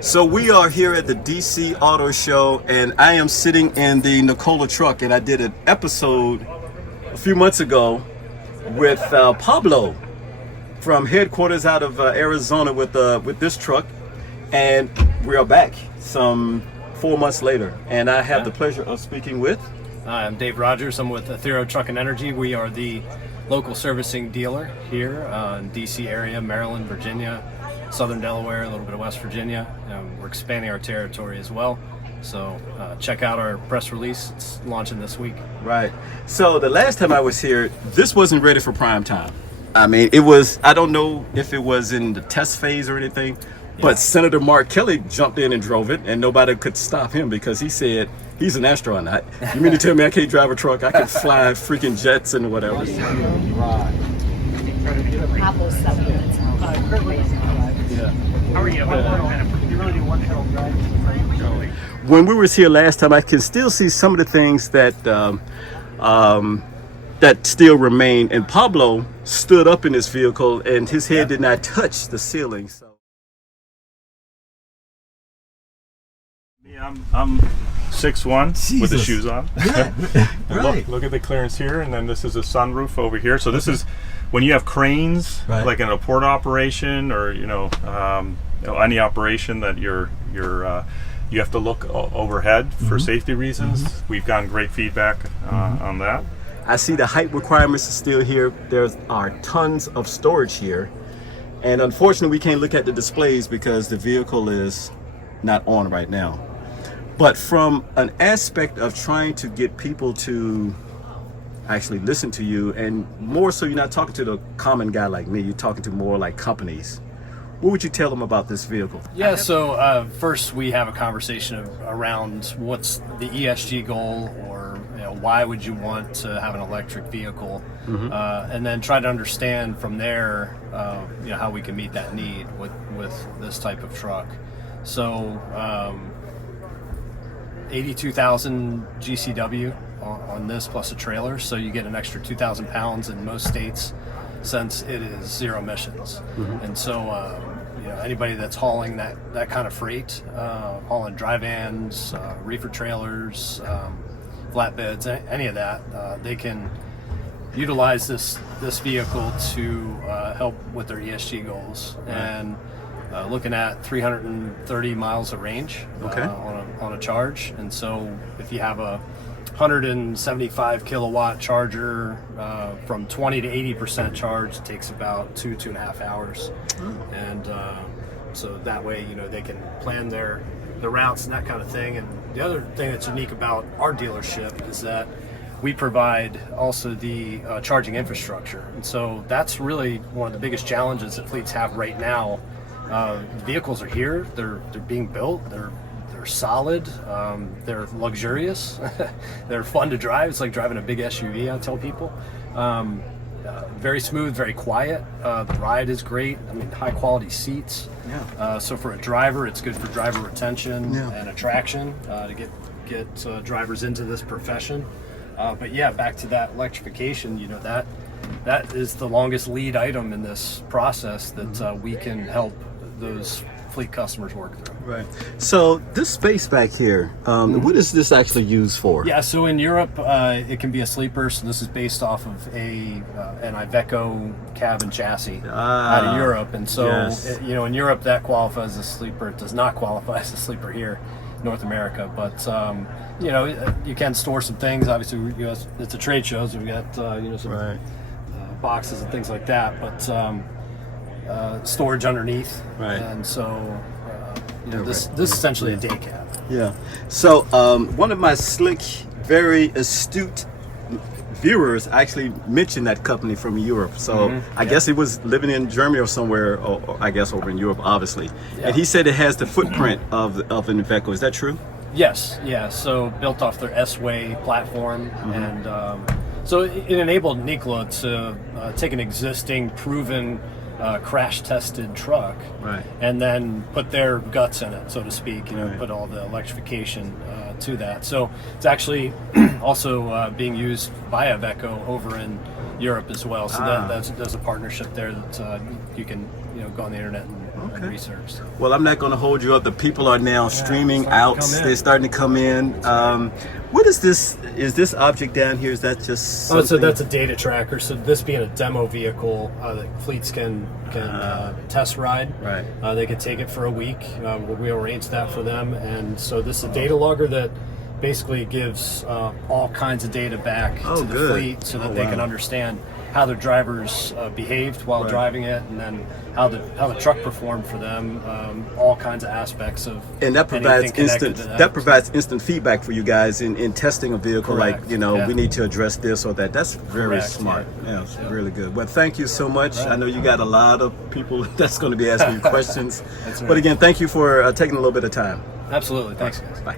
So we are here at the DC Auto Show, and I am sitting in the Nikola Truck, and I did an episode a few months ago with Pablo from headquarters out of Arizona with this truck, and we are back some 4 months later, and I have the pleasure of speaking with. I'm Dave Rogers. I'm with Athero Truck and Energy. We are the local servicing dealer here in DC area, Maryland, Virginia, Southern Delaware, a little bit of West Virginia. We're expanding our territory as well. So check out our press release. It's launching this week. Right. So the last time I was here, this wasn't ready for prime time. I mean, it was, I don't know if it was in the test phase or anything, but Senator Mark Kelley jumped in and drove it, and nobody could stop him because he said he's an astronaut. You mean to tell me I can't drive a truck? I can fly freaking jets and whatever. Apple supplements. How are you? When we was here last time, I can still see some of the things that that still remain. And Pablo stood up in this vehicle, and his head did not touch the ceiling. So. Yeah, I'm 6'1" with the shoes on. Yeah. Right. Look at the clearance here, and then this is a sunroof over here. So this is when you have cranes, like in a port operation, or any operation that you have to look overhead for safety reasons. We've gotten great feedback on that. I see the height requirements are still here. There are tons of storage here, and unfortunately, we can't look at the displays because the vehicle is not on right now. But from an aspect of trying to get people to actually listen to you, and more so you're not talking to the common guy like me, you're talking to more like companies. What would you tell them about this vehicle? Yeah, so first we have a conversation around what's the ESG goal, or why would you want to have an electric vehicle, and then try to understand from there how we can meet that need with this type of truck. So 82,000 GCW on this plus a trailer, so you get an extra 2,000 pounds in most states since it is zero emissions. And so anybody that's hauling that kind of freight, hauling dry vans, reefer trailers, flatbeds, any of that, they can utilize this vehicle to help with their ESG goals. And looking at 330 miles of range on a charge. And so if you have a 175 kilowatt charger, from 20 to 80% charge, it takes about 2.5 hours. And so that way, they can plan their routes and that kind of thing. And the other thing that's unique about our dealership is that we provide also the charging infrastructure. And so that's really one of the biggest challenges that fleets have right now. Vehicles are here, they're being built, they're solid, they're luxurious, they're fun to drive. It's like driving a big SUV, I tell people. Very smooth, very quiet. The ride is great. I mean, high quality seats. So for a driver, it's good for driver retention and attraction to get drivers into this profession. But yeah, back to that electrification, that is the longest lead item in this process that we can help those fleet customers work through. Right. So this space back here, what is this actually used for? Yeah, so in Europe, it can be a sleeper. So this is based off of an Iveco cab and chassis out of Europe. And so, in Europe, that qualifies as a sleeper. It does not qualify as a sleeper here in North America. But, you can store some things. Obviously, it's a trade show, so we got, some boxes and things like that. But storage underneath. Right. And so, this is essentially a day cab. Yeah. So one of my slick, very astute viewers actually mentioned that company from Europe. So I guess he was living in Germany or somewhere, or I guess over in Europe, obviously. And he said it has the footprint of an Iveco. Is that true? Yes. Yeah. So built off their S-Way platform, and so it enabled Nikola to take an existing, proven, crash-tested truck, and then put their guts in it, so to speak. Put all the electrification to that. So it's actually also being used by Iveco over in Europe as well. So that's a partnership there that you can go on the internet and and research. So. Well, I'm not going to hold you up. The people are now streaming out. They're starting to come in. What is this? Is this object down here? Is that just something? Oh, so that's a data tracker. So this being a demo vehicle that fleets can test ride. Right. They could take it for a week. We arrange that for them. And so this is a data logger that basically gives all kinds of data back to the fleet so that they can understand how their drivers behaved while driving it, and then how the truck performed for them, all kinds of aspects of. And that provides instant instant feedback for you guys in testing a vehicle. Correct. Like, you know, we need to address this or that. That's very smart. Yeah, it's really good. Well, thank you so much. I know you got a lot of people that's going to be asking you questions. That's right. But again, thank you for taking a little bit of time. Absolutely. Thanks, guys. Bye.